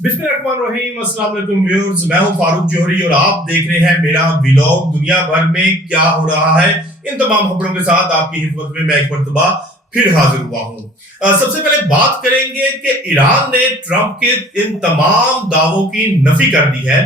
बिस्मिल्लाहिर्रहमानिर्रहीम, अस्सलाम वालेकुम व्यूअर्स। मैं हूं फारूक जौहरी और आप देख रहे हैं मेरा व्लॉग। दुनिया भर में क्या हो रहा है, इन तमाम खबरों के साथ आपकी खिदमत में मैं एक मर्तबा फिर हाजिर हुआ हूं। सबसे पहले बात करेंगे कि ईरान ने ट्रंप के इन तमाम दावों की नफी कर दी है,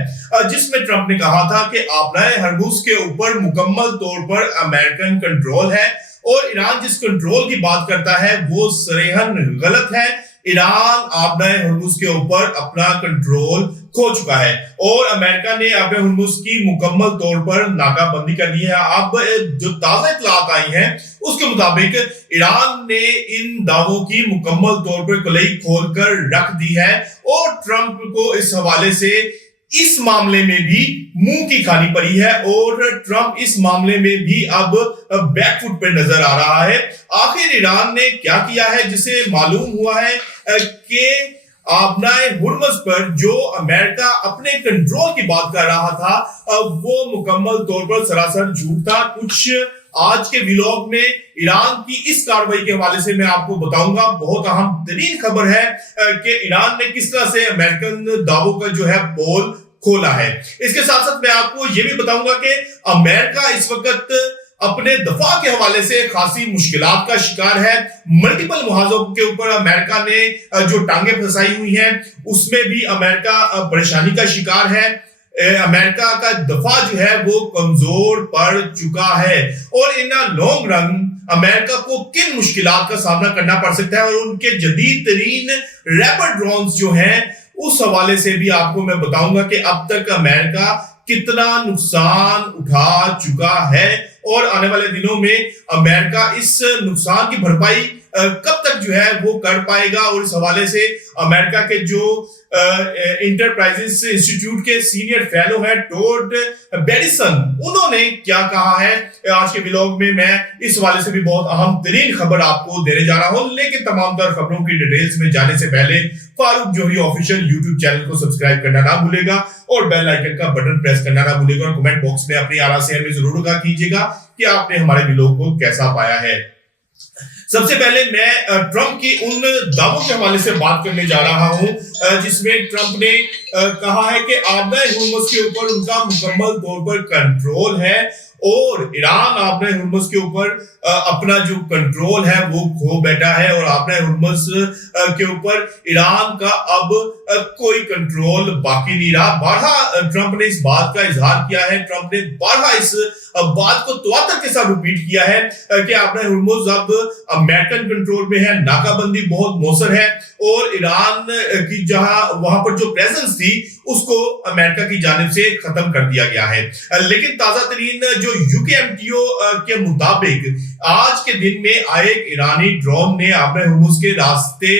जिसमें ट्रंप ने कहा था कि आबनाए हरमुज के ऊपर मुकम्मल तौर पर अमेरिकन कंट्रोल है और ईरान जिस कंट्रोल की बात करता है वो सरेहन गलत है। ईरान आबनाए हरमुज के ऊपर अपना कंट्रोल खो चुका है और अमेरिका ने आबनाए हरमुज की मुकम्मल तौर पर नाकाबंदी कर दी है। अब जो ताजा इत्तलात आई हैं उसके मुताबिक ईरान ने इन दावों की मुकम्मल तौर पर कलई खोलकर रख दी है और ट्रंप को इस हवाले से इस मामले में भी मुंह की खानी पड़ी है और ट्रंप इस मामले में भी अब बैकफुट पे नजर आ रहा है। आखिर ईरान ने क्या किया है जिसे मालूम हुआ है कि आबनाए हुर्मुज पर जो अमेरिका अपने कंट्रोल की बात कर रहा था वो मुकम्मल तौर पर सरासर झूठ था। कुछ आज के व्लॉग में ईरान की इस कार्रवाई के हवाले से मैं आपको बताऊंगा। बहुत अहम तरीन खबर है कि ईरान ने किस तरह से अमेरिकन दावों का जो है पोल खोला है। इसके साथ साथ मैं आपको यह भी बताऊंगा कि अमेरिका इस वक्त अपने दफा के हवाले से खासी मुश्किलात का शिकार है। मल्टीपल मुहाजों के ऊपर अमेरिका ने जो टांगे फंसाई हुई हैं उसमें भी अमेरिका परेशानी का शिकार है। अमेरिका का दफा जो है वो कमजोर पड़ चुका है और इन लॉन्ग रन अमेरिका को किन मुश्किलात का सामना करना पड़ सकता है और उनके जदीद तरीन रैपिड ड्रोन्स जो हैं उस हवाले से भी आपको मैं बताऊंगा कि अब तक अमेरिका कितना नुकसान उठा चुका है और आने वाले दिनों में अमेरिका इस नुकसान की भरपाई कब तक जो है वो कर पाएगा। और इस हवाले से अमेरिका के जो इंटरप्राइजेस इंस्टीट्यूट के सीनियर फेलो है टोड बेरिसन, उन्होंने क्या कहा है आज के व्लॉग में मैं इस हवाले से भी बहुत अहम तरीन खबर आपको देने जा रहा हूं। लेकिन तमाम तर खबरों की डिटेल्स में जाने से पहले फारूक जौहरी ऑफिशियल यूट्यूब चैनल को सब्सक्राइब करना ना भूलेगा और बेल आइकन का बटन प्रेस करना ना भूलेगा और कमेंट बॉक्स में अपनी आरा से हमें जरूर आगाह कीजिएगा कि आपने हमारे व्लॉग को कैसा पाया है। सबसे पहले मैं ट्रंप की उन दावों के हवाले से बात करने जा रहा हूं जिसमें ट्रंप ने कहा है कि आबनाए हुर्मुज के ऊपर उनका मुकम्मल तौर पर कंट्रोल है और ईरान आबनाए हुर्मुज के ऊपर अपना जो कंट्रोल है वो खो बैठा है और आबनाए हुर्मुज के ऊपर ईरान का अब कोई कंट्रोल बाकी नहीं रहा। बारहा ट्रंप ने इस बात का इजहार किया है, ट्रंप ने बारहा इस बात को तवातर के साथ रिपीट किया है कि आबनाए हुर्मुज अब अमेरिकन कंट्रोल में है, नाकाबंदी बहुत मौसर है और ईरान की जहां वहां पर जो प्रेजेंस थी उसको अमेरिका की जानिब से खत्म कर दिया गया है। लेकिन ताजा तरीन जो यूकेएमटीओ के मुताबिक आज के दिन में आए ईरानी ड्रोन ने आबनाए हुर्मुज के रास्ते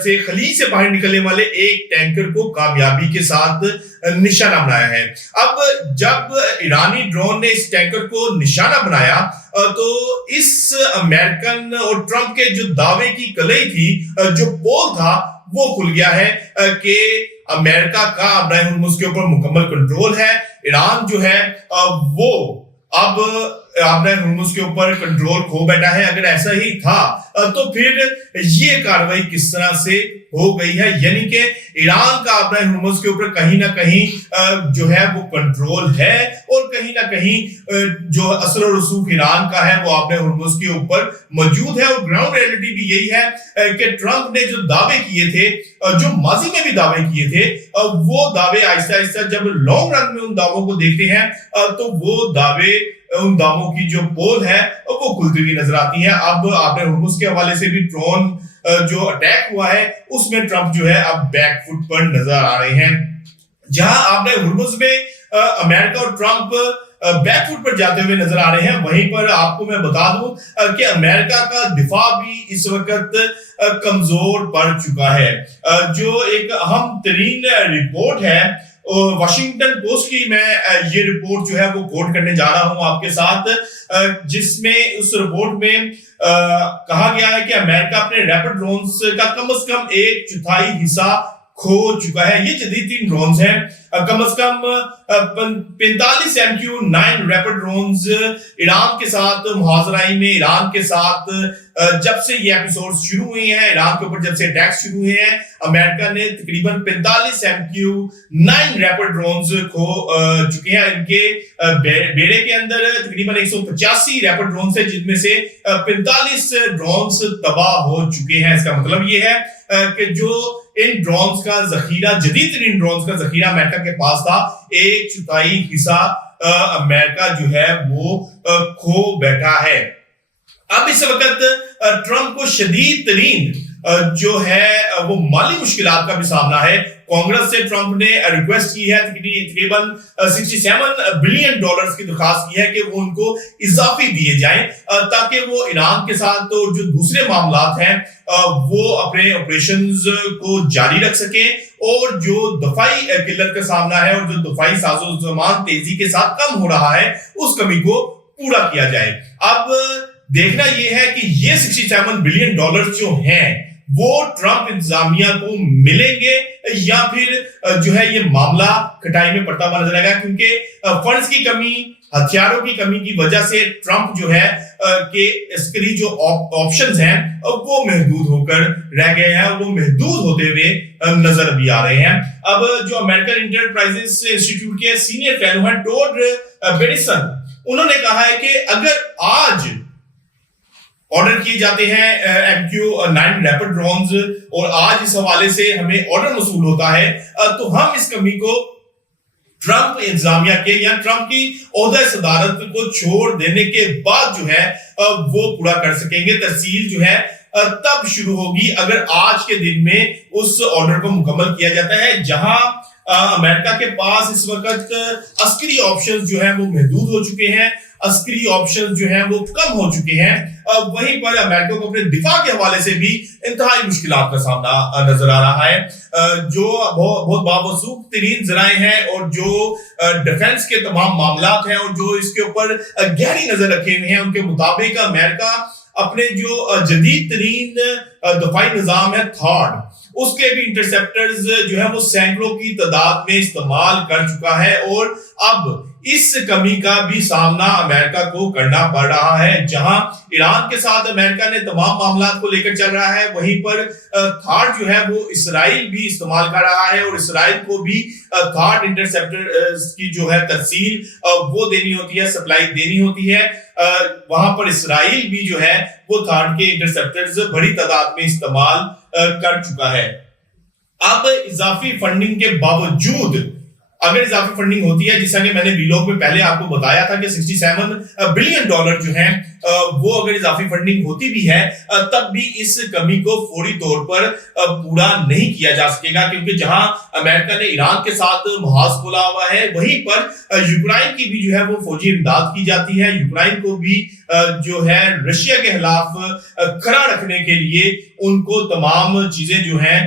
से खलीज से बाहर निकलने वाले एक टैंकर को कामयाबी के साथ निशाना बनाया है। अब जब ईरानी ड्रोन ने इस टैंकर को निशाना बनाया तो इस अमेरिकन और ट्रंप के जो दावे की कलई थी, जो पोल था वो खुल गया है कि अमेरिका का आबनाए हुर्मुज के ऊपर मुकम्मल कंट्रोल है। ईरान जो है वो अब आबनाए हुर्मुज के ऊपर कंट्रोल खो बैठा है। अगर ऐसा ही था तो फिर ये कार्रवाई किस तरह से हो गई है, यानी कि ईरान का आबनाए हुर्मुज के ऊपर कहीं ना कहीं जो है वो कंट्रोल है और कहीं ना कहीं जो असर और रसूख ईरान का है वो आबनाए हुर्मुज के ऊपर मौजूद है। और ग्राउंड रियलिटी भी यही है कि ट्रंप ने जो दावे किए थे, जो माजी में भी दावे किए थे, वो दावे आहिस्ता आहिस्ता जब लॉन्ग रन में उन दावों को देखते हैं तो वो दावे, उन दावों की जो पोल है वो खुलती हुई नजर आती है। अब आबनाए हुर्मुज के हवाले से भी ड्रोन जो अटैक हुआ है उसमें ट्रंप जो है अब बैकफुट पर नजर आ रहे हैं। जहां आबनाए हुर्मुज में अमेरिका और ट्रंप बैकफुट पर जाते हुए नजर आ रहे हैं, वहीं पर आपको मैं बता दूं कि अमेरिका का दिफा भी इस वक्त कमजोर पड़ चुका है। जो एक अहम तरीन रिपोर्ट है वॉशिंगटन पोस्ट की, मैं ये रिपोर्ट जो है वो कोट करने जा रहा हूं आपके साथ, जिसमें उस रिपोर्ट में कहा गया है कि अमेरिका अपने रैपिड ड्रोन्स का कम से कम 1/4 हिस्सा खो चुका है। ये जदीद 3 ड्रोन्स हैं, कम से कम 45 MQ-9 रैपिड ड्रोन्स ईरान के साथ मुहाजराई में, ईरान के साथ जब से ये एपिसोड शुरू हुए हैं, ईरान के ऊपर जब से अटैक्स शुरू हुए हैं, अमेरिका ने तकरीबन 45 MQ-9 रैपिड ड्रोन्स खो चुके हैं। इनके बेड़े के अंदर तकरीबन 185 रैपिड ड्रोन्स है, जिनमें से 45 ड्रोन्स तबाह हो चुके हैं। इसका मतलब ये है कि जो इन ड्रोन्स का जखीरा, जदीद तरीन ड्रोन्स का जखीरा अमेरिका के पास था, 1/4 हिस्सा अमेरिका जो है वो खो बैठा है। अब इस वक्त ट्रंप को शदीद तरीन जो है वो माली मुश्किलात का भी सामना है। कांग्रेस से ट्रंप ने रिक्वेस्ट की है, तकरीबन $67 बिलियन की दरखास्त की है कि वो उनको इजाफी दिए जाएं, ताकि वो ईरान के साथ और जो दूसरे मामलात हैं वो अपने ऑपरेशंस को जारी रख सकें और जो दफाई किल्लत का सामना है और जो दफाई साजो-सामान तेजी के साथ कम हो रहा है, उस कमी को पूरा किया जाए। अब देखना यह है कि ये $67 बिलियन जो हैं वो ट्रंप इंतजामिया को मिलेंगे या फिर जो है ये मामला खटाई में पड़ता हुआ नजर आएगा, क्योंकि फंड्स की कमी, हथियारों की कमी की वजह से ट्रंप जो है कि इसके जो ऑप्शंस हैं वो महदूद होकर रह गए हैं, वो महदूद होते हुए नजर भी आ रहे हैं। अब जो अमेरिकन इंटरप्राइजेस इंस्टीट्यूट के सीनियर फेलो हैं टोड बेडिसन, उन्होंने कहा है कि अगर आज ऑर्डर किए जाते हैं MQ-9 रैपिड ड्रोन्स और आज इस हवाले से हमें ऑर्डर मसूल होता है, तो हम इस कमी को ट्रंप इंतजामिया के या ट्रंप की ओहदा सदारत को छोड़ देने के बाद जो है वो पूरा कर सकेंगे। तरसील जो है तब शुरू होगी अगर आज के दिन में उस ऑर्डर को मुकम्मल किया जाता है। जहां अमेरिका के पास इस वक्त अस्करी ऑप्शंस जो है वो महदूद हो चुके हैं, अस्करी ऑप्शंस जो हैं वो कम हो चुके हैं, वहीं पर अमेरिका को अपने दिफा के हवाले से भी इंतहाई मुश्किलात का सामना नजर आ रहा है। जो बहुत बावसूख तरीन जराए हैं और जो डिफेंस के तमाम मामलात हैं और जो इसके ऊपर गहरी नजर रखे हुए हैं, उनके मुताबिक अमेरिका अपने जो जदीद तरीन दफाई निजाम है थॉड, उसके भी इंटरसेप्टर्स जो है वो सैकड़ों की तादाद में इस्तेमाल कर चुका है और अब इस कमी का भी सामना अमेरिका को करना पड़ रहा है। जहां ईरान के साथ अमेरिका ने तमाम मामलात को लेकर चल रहा है, वहीं पर थॉड जो है वो इसराइल भी इस्तेमाल कर रहा है और इसराइल को भी थॉड इंटरसेप्टर की जो है तरसील वो देनी होती है, सप्लाई देनी होती है। वहां पर इसराइल भी जो है वो थॉड के इंटरसेप्टर्स बड़ी तादाद में इस्तेमाल कर चुका है। अब इजाफी फंडिंग के बावजूद अगर इजाफी फंडिंग होती है, जैसा कि मैंने वीलॉग में पहले आपको बताया था कि $67 बिलियन जो हैं वो अगर इजाफी फंडिंग होती भी है तब भी इस कमी को फौरी तौर पर पूरा नहीं किया जा सकेगा, क्योंकि जहां अमेरिका ने ईरान के साथ मुहाज खोला हुआ है, वहीं पर यूक्रेन की भी जो है वो फौजी इमदाद की जाती है। यूक्रेन को भी जो है रशिया के खिलाफ खड़ा रखने के लिए उनको तमाम चीजें जो हैं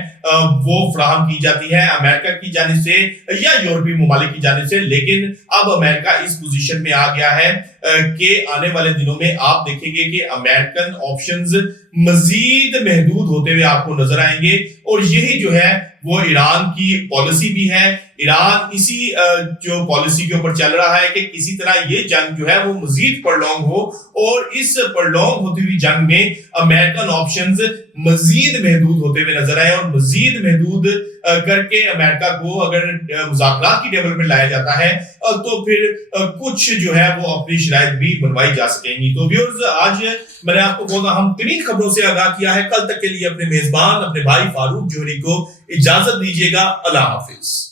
वो फराहम की जाती है अमेरिका की जानिब से या यूरोपीय ममालिक की जानिब से। लेकिन अब अमेरिका इस पोजीशन में आ गया है कि आने वाले दिनों में आप देखेंगे कि अमेरिकन ऑप्शंस मजीद महदूद होते हुए आपको नजर आएंगे और यही जो है वो ईरान की पॉलिसी भी है। ईरान इसी जो पॉलिसी के ऊपर चल रहा है कि किसी तरह ये जंग जो है वो मजीद प्रलॉन्ग हो और इस प्रलॉन्ग होती हुई जंग में अमेरिकन ऑप्शंस मजीद महदूद होते हुए नजर आए और मजीद महदूद करके अमेरिका को अगर मुज़ाकरात की टेबल पर लाया जाता है तो फिर कुछ जो है वो अपनी शराइत भी बनवाई जा सकेंगी। तो व्यूअर्स, आज मैंने आपको बहुत अहम तरीन खबरों से आगाह किया है। कल तक के लिए अपने मेजबान अपने भाई फारूक जोहरी को इजाजत दीजिएगा। अल्लाह हाफिज।